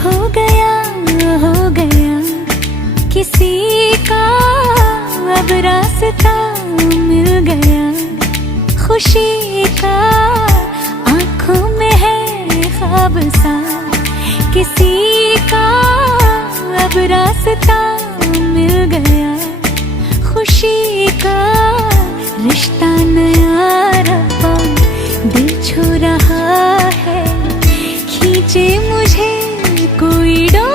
खो गया हो गया किसी का अब रास्ता मिल गया, खुशी का आंखों में है ख्वाब सा, किसी का अब रास्ता मिल गया, खुशी का रिश्ता नया रब्बा दिल छू रहा है, खींचे मुझे कोई डोर